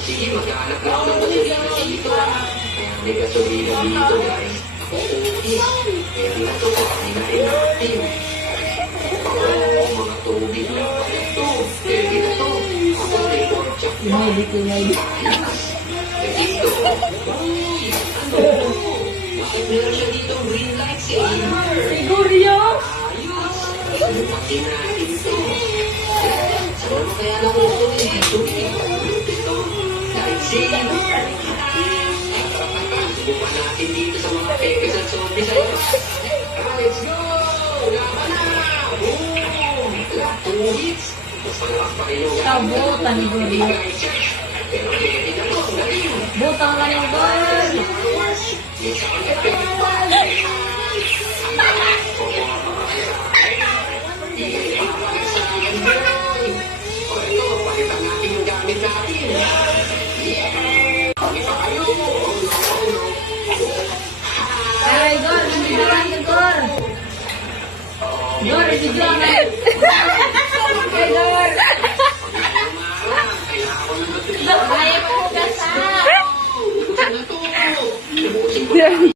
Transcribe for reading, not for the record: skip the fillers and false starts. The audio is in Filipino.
Sige, maghanap lang ako ng gasolina dito. May gasolina dito, guys. Okay. Pwede na ito. Pwede na rin natin. Oo, mga tubig na pala ito. Pwede na ito. Ako may pork chop pa. Ayos. Dito. Uy, ano ito? Bakit meron siya dito green light saver? Siguryo? Ayos. Lumaki natin ito. Saan naman kaya nakukunin dito? Ito. Light saver. Subukan natin dito sa mga pekes at zombies. Let's go! Laban na! Boom! 2 hits. Mas malakas pa rin yung Sabutan ni Goryo. pero pwede na ito. Galing! Butang ka ng gol! Ay, gol! Nandiyan ka, gol! Gol, nandiyan ka!